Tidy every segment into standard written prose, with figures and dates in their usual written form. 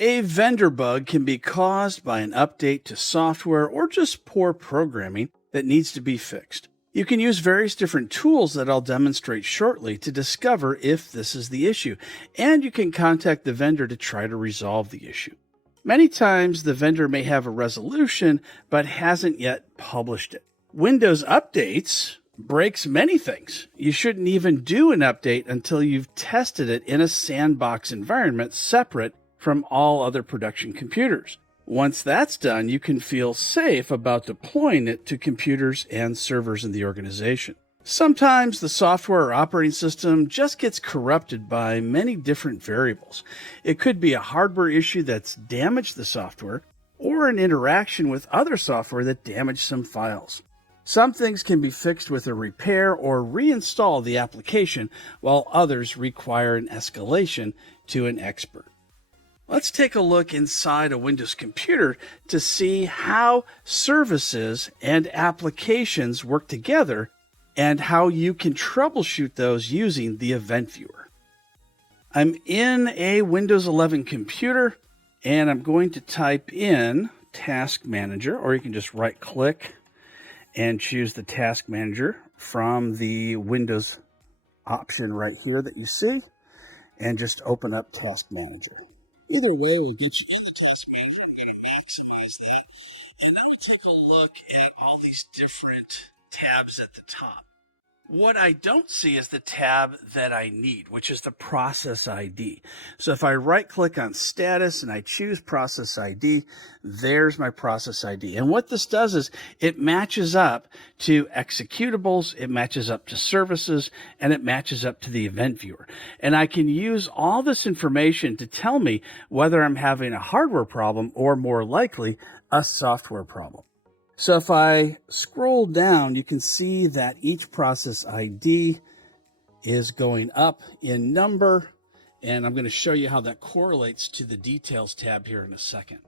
A vendor bug can be caused by an update to software or just poor programming that needs to be fixed. You can use various different tools that I'll demonstrate shortly to discover if this is the issue, and you can contact the vendor to try to resolve the issue. Many times, the vendor may have a resolution but hasn't yet published it. Windows updates breaks many things. You shouldn't even do an update until you've tested it in a sandbox environment separate from all other production computers. Once that's done, you can feel safe about deploying it to computers and servers in the organization. Sometimes the software or operating system just gets corrupted by many different variables. It could be a hardware issue that's damaged the software, or an interaction with other software that damaged some files. Some things can be fixed with a repair or reinstall the application, while others require an escalation to an expert. Let's take a look inside a Windows computer to see how services and applications work together and how you can troubleshoot those using the event viewer. I'm in a Windows 11 computer and I'm going to type in Task Manager, or you can just right click and choose the Task Manager from the Windows option right here that you see, and just open up Task Manager. Either way will get you in the Task Manager. I'm going to maximize that. And then we'll take a look at all these different tabs at the top. What I don't see is the tab that I need, which is the Process ID. So if I right click on Status and I choose Process ID, there's my Process ID. And what this does is it matches up to executables, it matches up to services, and it matches up to the event viewer. And I can use all this information to tell me whether I'm having a hardware problem or, more likely, a software problem. So if I scroll down, you can see that each process ID is going up in number, and I'm going to show you how that correlates to the Details tab here in a second.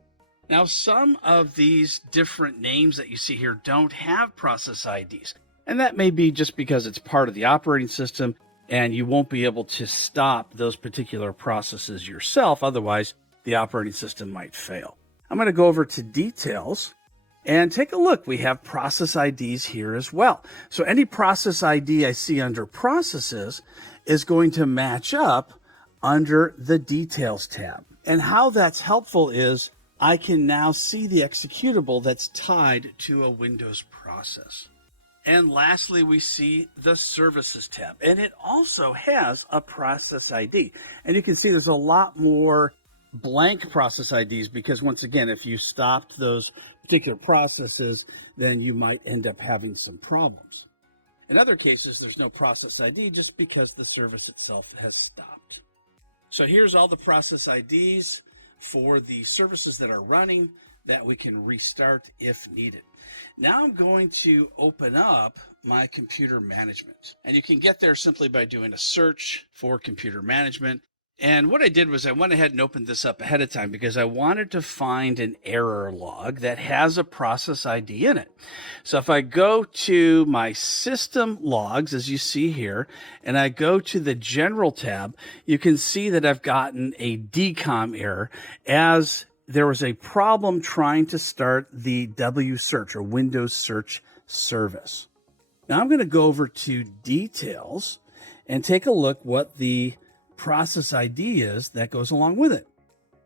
Now, some of these different names that you see here don't have process IDs, and that may be just because it's part of the operating system, and you won't be able to stop those particular processes yourself. Otherwise, the operating system might fail. I'm going to go over to Details. And take a look, we have process IDs here as well. So any process ID I see under Processes is going to match up under the Details tab. And how that's helpful is I can now see the executable that's tied to a Windows process. And lastly, we see the Services tab. And it also has a process ID. And you can see there's a lot more blank process IDs because, once again, if you stopped those particular processes, then you might end up having some problems. In other cases, there's no process ID just because the service itself has stopped. So here's all the process IDs for the services that are running that we can restart if needed. Now I'm going to open up my computer management, and you can get there simply by doing a search for computer management. And what I did was I went ahead and opened this up ahead of time because I wanted to find an error log that has a process ID in it. So if I go to my system logs, as you see here, and I go to the General tab, you can see that I've gotten a DCOM error as there was a problem trying to start the W search or Windows search service. Now I'm going to go over to Details and take a look what the process ID is that goes along with it.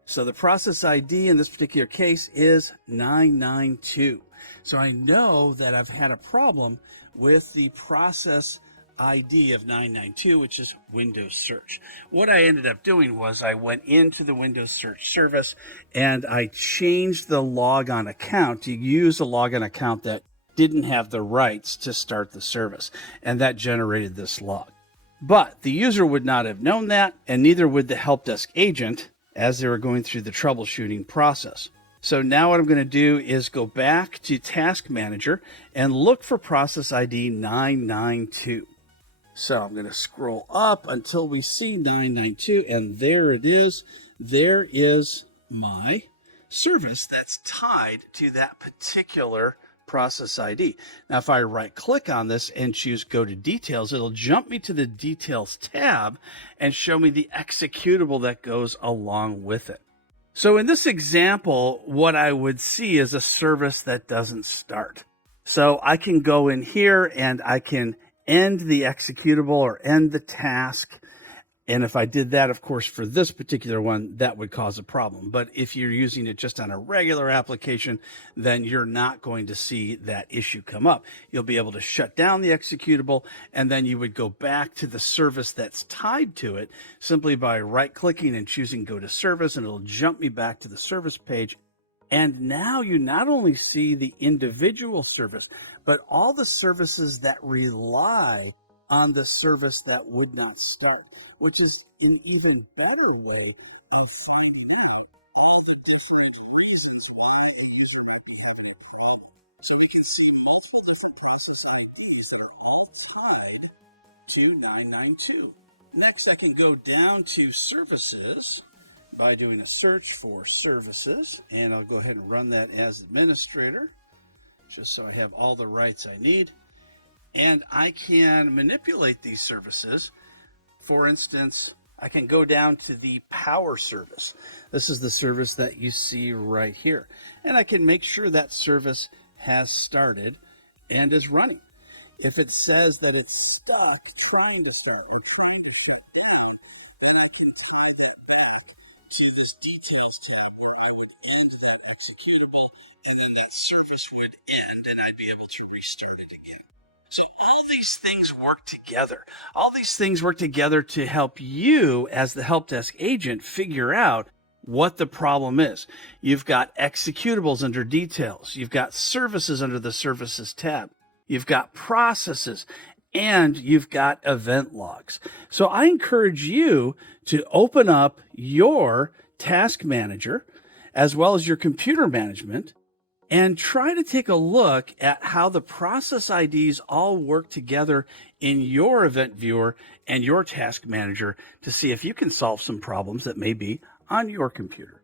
So the process ID in this particular case is 992. So I know that I've had a problem with the process ID of 992, which is Windows Search. What I ended up doing was I went into the Windows Search service and I changed the logon account to use a logon account that didn't have the rights to start the service, and that generated this log. But the user would not have known that, and neither would the help desk agent as they were going through the troubleshooting process. So now what I'm going to do is go back to Task Manager and look for process ID 992. So I'm going to scroll up until we see 992, and there it is. There is my service that's tied to that particular process ID. Now, if I right click on this and choose Go to Details, it'll jump me to the Details tab and show me the executable that goes along with it. So in this example, what I would see is a service that doesn't start. So I can go in here and I can end the executable or end the task. And if I did that, of course, for this particular one, that would cause a problem. But if you're using it just on a regular application, then you're not going to see that issue come up. You'll be able to shut down the executable, and then you would go back to the service that's tied to it simply by right-clicking and choosing Go to Service, and it'll jump me back to the service page. And now you not only see the individual service, but all the services that rely on the service that would not start, which is an even better way in finding out the different reasons why. So we can see multiple different process IDs that are all tied to 992. Next, I can go down to services by doing a search for services, and I'll go ahead and run that as administrator, just so I have all the rights I need. And I can manipulate these services. For instance, I can go down to the power service. This is the service that you see right here. And I can make sure that service has started and is running. If it says that it's stuck trying to start or trying to shut down, then I can tie that back to this details tab where I would end that executable, and then that service would end and I'd be able to restart it again. So all these things work together. All these things work together to help you as the help desk agent figure out what the problem is. You've got executables under details. You've got services under the services tab. You've got processes, and you've got event logs. So I encourage you to open up your task manager as well as your computer management and try to take a look at how the process IDs all work together in your event viewer and your task manager to see if you can solve some problems that may be on your computer.